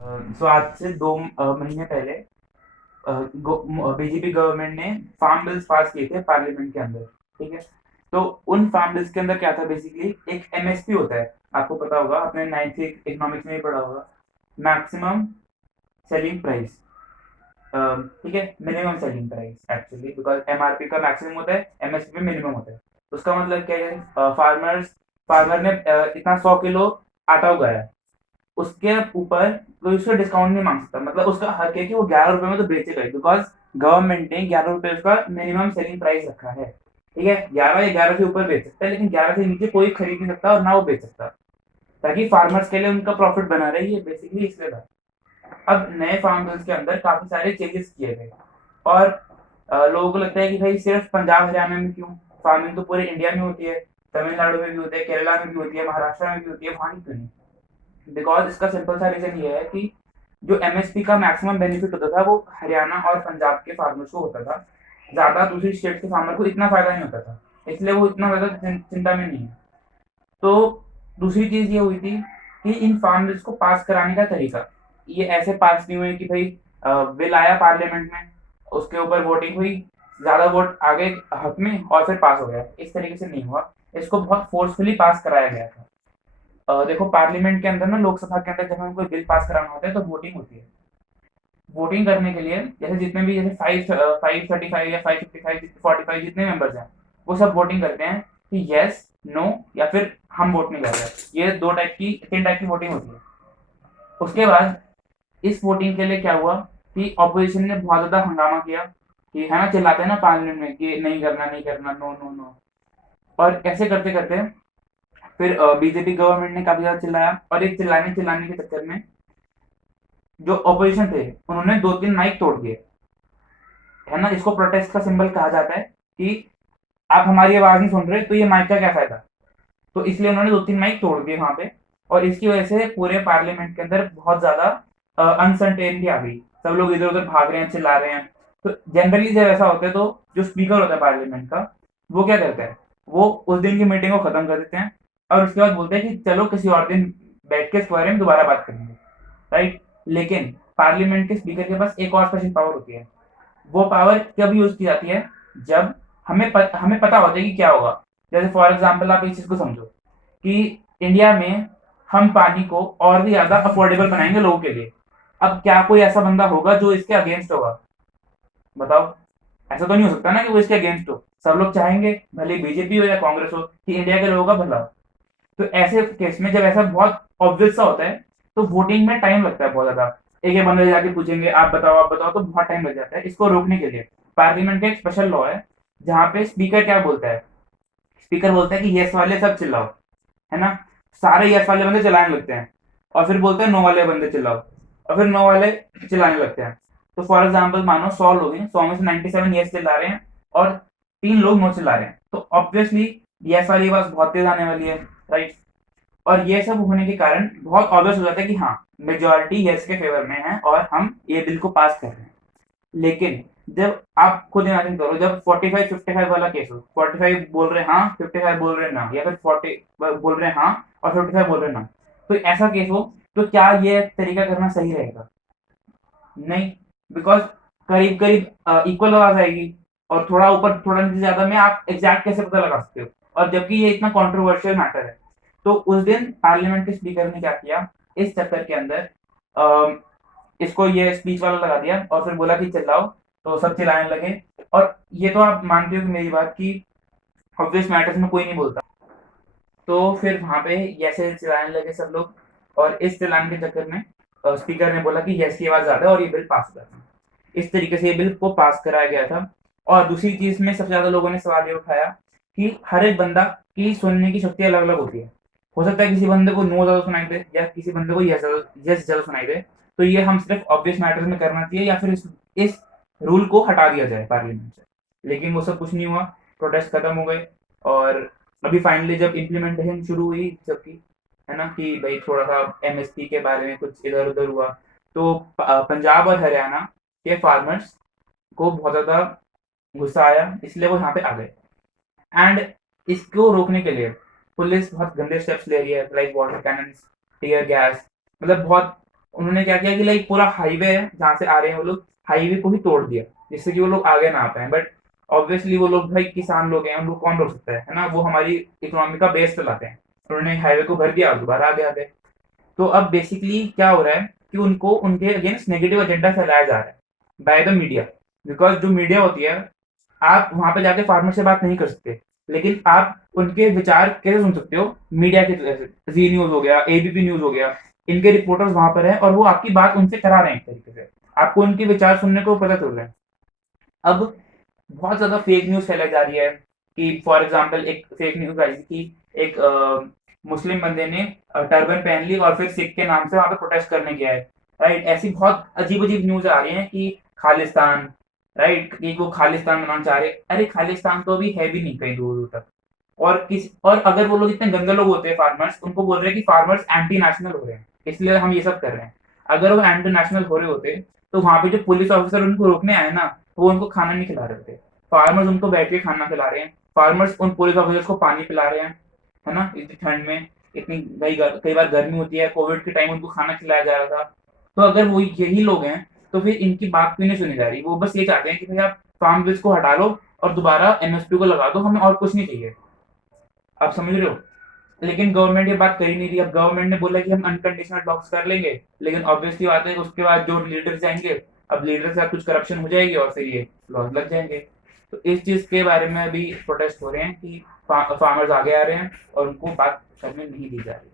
आज से 2 महीने पहले बीजेपी गवर्नमेंट ने फार्म बिल्स पास किए थे पार्लियामेंट के अंदर। ठीक है। तो उन फार्म बिल्स के अंदर क्या था, बेसिकली एक एमएसपी होता है। आपको पता होगा, आपने नाइन्थ इकोनॉमिक्स में ही पढ़ा होगा। Maximum selling price. ठीक है, minimum selling price actually, because MRP का मैक्सिमम होता है, एमएसपी में मिनिमम होता है। उसका मतलब क्या है, फार्मर ने इतना 100 किलो आटा उगाया, उसके ऊपर कोई उसका डिस्काउंट नहीं मांग सकता। मतलब उसका हक है कि वो 11 रुपए में तो बेचेगा ही, बिकॉज गवर्नमेंट ने 11 रुपए उसका मिनिमम सेलिंग प्राइस रखा है। ठीक है, 11 या 11 से ऊपर बेच सकता है, लेकिन 11 से नीचे कोई खरीद नहीं सकता और ना वो बेच सकता, ताकि फार्मर्स के लिए उनका प्रॉफिट बना रहे। ये बेसिकली इसलिए था। अब नए फार्म बिल्स के अंदर काफी सारे चेंजेस किए गए, और लोगों को लगता है कि भाई सिर्फ पंजाब हरियाणा में क्यों, फार्मिंग तो पूरे इंडिया में होती है, तमिलनाडु में भी होती है, केरला में भी होती है, महाराष्ट्र में भी होती है, वहां क्यों नहीं। बिकॉज इसका सिंपल सा रीजन ये है कि जो एमएसपी का मैक्सिमम बेनिफिट होता था वो हरियाणा और पंजाब के फार्मर्स को होता था, ज्यादा दूसरी स्टेट के फार्मर को इतना फायदा नहीं होता था, इसलिए वो इतना ज्यादा चिंता में नहीं है। तो दूसरी चीज ये हुई थी कि इन फार्म बिल्स को पास कराने का तरीका, ये ऐसे पास नहीं हुए कि भाई बिल आया पार्लियामेंट में, उसके ऊपर वोटिंग हुई, ज्यादा वोट आ गए हक में और फिर पास हो गया, इस तरीके से नहीं हुआ। इसको बहुत फोर्सफुली पास कराया गया था। देखो, पार्लियामेंट के अंदर ना, लोकसभा के अंदर जब हमें कोई बिल पास कराना होता है तो वोटिंग होती है। वोटिंग करने के लिए जैसे जितने भी, जैसे 535 या 555 45 जितने मेंबर्स हैं, वो सब वोटिंग करते हैं कि यस, नो, या फिर हम वोट नहीं कर रहे। ये 3 टाइप की वोटिंग होती है। उसके बाद इस वोटिंग के लिए क्या हुआ कि ऑपोजिशन ने बहुत ज्यादा हंगामा किया, कि है ना, चिल्लाते हैं ना पार्लियामेंट में कि नहीं करना, नहीं करना, नो नो नो। और ऐसे करते करते फिर बीजेपी गवर्नमेंट ने काफी ज्यादा चिल्लाया, और एक चिल्लाने चिल्लाने के चक्कर में जो ऑपोजिशन थे उन्होंने 2-3 माइक तोड़ दिए। है ना, इसको प्रोटेस्ट का सिंबल कहा जाता है कि आप हमारी आवाज नहीं सुन रहे तो ये माइक का क्या फायदा। तो इसलिए उन्होंने 2-3 माइक तोड़ दिए वहां पे, और इसकी वजह से पूरे पार्लियामेंट के अंदर बहुत ज्यादा अनसर्टेनिटी आ गई। सब लोग इधर उधर भाग रहे हैं, चिल्ला रहे हैं। तो जनरली जब ऐसा होता है तो जो स्पीकर होता है पार्लियामेंट का, वो क्या करता है, वो उस दिन की मीटिंग को खत्म कर देते हैं, और उसके बाद बोलते हैं कि चलो किसी और दिन बैठ के इस बारे में दोबारा बात करेंगे। राइट। लेकिन पार्लियामेंट के स्पीकर के पास एक और स्पेशल पावर होती है। वो पावर कब यूज की जाती है, जब हमें पता होता है कि क्या होगा। जैसे फॉर एग्जांपल आप इस चीज को समझो कि इंडिया में हम पानी को और भी ज्यादा अफोर्डेबल बनाएंगे लोगों के लिए। अब क्या कोई ऐसा बंदा होगा जो इसके अगेंस्ट होगा? बताओ। ऐसा तो नहीं हो सकता ना कि वो इसके अगेंस्ट हो। सब लोग चाहेंगे, भले बीजेपी हो या कांग्रेस हो, कि इंडिया के लोगों का भला हो। तो ऐसे केस में जब ऐसा बहुत ऑब्वियस सा होता है, तो वोटिंग में टाइम लगता है बहुत ज्यादा। एक एक बंदे जाके पूछेंगे आप बताओ, आप बताओ, तो बहुत टाइम लग जाता है। इसको रोकने के लिए पार्लियामेंट का एक स्पेशल लॉ है, जहाँ पे स्पीकर क्या बोलता है, स्पीकर बोलता है कि यस वाले सब चिल्लाओ। है ना, सारे यस वाले बंदे चिल्लाने लगते हैं, और फिर बोलते हैं नो वाले बंदे चिल्लाओ, और फिर नो वाले चिल्लाने लगते हैं। तो फॉर एग्जाम्पल मानो 100 लोग हैं, 100 में से 97 यस चिल्ला रहे हैं और 3 लोग नो चिल्ला रहे हैं, तो ऑब्वियसली यस वाली आवाज बहुत तेज आने वाली है। राइट। और ये सब होने के कारण बहुत ऑब्वियस हो जाता है कि हाँ, मेजोरिटी यस के फेवर में है और हम ये बिल को पास कर रहे हैं। लेकिन जब आप खुद इमेजिन करो, जब 45-55 वाला केस हो, 45 बोल रहे हैं हाँ, 55 बोल रहे हैं ना, या फिर 40 बोल रहे हैं हाँ और 55 बोल रहे हैं ना, तो ऐसा केस हो, तो क्या ये तरीका करना सही रहेगा? नहीं। बिकॉज करीब करीब इक्वल आवाज आएगी, और थोड़ा ऊपर थोड़ा नीचे ज्यादा में आप एग्जैक्ट कैसे पता लगा सकते हो? और जबकि ये इतना कंट्रोवर्शियल मैटर है। तो उस दिन पार्लियामेंट के स्पीकर ने क्या किया, इस चक्कर के अंदर इसको ये स्पीच वाला लगा दिया, और फिर बोला कि चिल्लाओ, तो सब चिल्लाने लगे। और ये तो आप मानते हो कि मेरी बात की ऑब्वियस मैटर्स में कोई नहीं बोलता। तो फिर वहां पे ऐसे चिल्लाने लगे सब लोग, और इस चिल्लाने के चक्कर में स्पीकर ने बोला कि यस की आवाज ज्यादा है और ये बिल पास हो जाता है। इस तरीके से ये बिल को पास कराया गया था। और दूसरी चीज में सबसे ज्यादा लोगों ने सवाल ये उठाया कि हर एक बंदा की सुनने की शक्ति अलग अलग होती है। हो सकता है किसी बंदे को नो ज्यादा सुनाई दे, या किसी बंदे को यस ज्यादा सुनाई दे। तो ये हम सिर्फ ऑब्वियस मैटर्स में करना चाहिए, या फिर इस रूल को हटा दिया जाए पार्लियामेंट से। लेकिन वो सब कुछ नहीं हुआ, प्रोटेस्ट खत्म हो गए। और अभी फाइनली जब इम्प्लीमेंटेशन शुरू हुई सबकी, है ना, कि भाई थोड़ा सा एमएसपी के बारे में कुछ इधर उधर हुआ, तो पंजाब और हरियाणा के फार्मर्स को बहुत ज्यादा गुस्सा आया, इसलिए वो यहाँ पे आ गए। एंड इसको रोकने के लिए पुलिस बहुत गंदे स्टेप्स ले रही है, like water cannon, tear gas, मतलब बहुत उन्होंने क्या किया कि लाइक पूरा हाईवे है जहाँ से आ रहे हैं वो लोग, हाईवे को ही तोड़ दिया जिससे कि वो लोग आगे ना आ पाए। बट ऑब्वियसली वो लोग भाई किसान लोग हैं, उनको कौन रोक सकता है ना, वो हमारी इकोनॉमी का बेस चलाते हैं। उन्होंने हाईवे को भर दिया और दोबारा आगे आ गए। तो अब बेसिकली क्या हो रहा है कि उनको उनके अगेंस्ट नेगेटिव एजेंडा फैलाया जा रहा है बाय द मीडिया। बिकॉज जो मीडिया होती है, आप वहां पे जाके फार्मर से बात नहीं कर सकते, लेकिन आप उनके विचार कैसे सुन सकते हो, मीडिया के जैसे जी न्यूज हो गया, एबीपी न्यूज हो गया, इनके रिपोर्टर्स वहां पर हैं और वो आपकी बात उनसे करा रहे हैं एक तरीके से, आपको उनके विचार सुनने को पता चल रहे हैं। अब बहुत ज्यादा फेक न्यूज फैलाई जा रही है कि फॉर एग्जाम्पल एक फेक न्यूज आई थी कि एक मुस्लिम बंदे ने टर्बन पहन ली और फिर सिख के नाम से वहां पे प्रोटेस्ट करने गया है। राइट, ऐसी बहुत अजीब अजीब न्यूज आ रही हैं कि खालिस्तान, राइट, कि वो खालिस्तान बनाना चाह रहे हैं। अरे खालिस्तान तो अभी है भी नहीं कहीं दूर दूर तक। और अगर वो लोग इतने गंदे लोग होते हैं फार्मर्स, उनको बोल रहे हैं कि फार्मर्स एंटी नेशनल हो रहे हैं इसलिए हम ये सब कर रहे हैं। अगर वो एंटी नेशनल हो रहे होते तो वहां पे जो पुलिस ऑफिसर उनको रोकने आए ना, वो उनको खाना नहीं खिला रहे थे। फार्मर्स उनको बैठ के खाना खिला रहे हैं, फार्मर्स उन पुलिस ऑफिसर्स को पानी पिला रहे हैं, है ना, इतनी ठंड में, इतनी कई बार गर्मी होती है, कोविड के टाइम उनको खाना खिलाया जा रहा था। तो अगर वो यही लोग हैं तो फिर इनकी बात क्यों नहीं सुनी जा रही? वो बस ये चाहते हैं कि भाई आप फार्म बिल्स को हटा लो और दोबारा एमएसपी को लगा दो, हमें और कुछ नहीं चाहिए। आप समझ रहे हो? लेकिन गवर्नमेंट ये बात कर ही नहीं रही। अब गवर्नमेंट ने बोला कि हम अनकंडीशनल टॉक्स कर लेंगे, लेकिन ऑब्वियसली बात है उसके बाद जो लीडर्स जाएंगे, अब लीडर के साथ कुछ करप्शन हो जाएगी और फिर ये लॉस लग जाएंगे। तो इस चीज के बारे में अभी प्रोटेस्ट हो रहे हैं कि फार्मर्स आगे आ रहे हैं और उनको बात करने नहीं दी जा रही।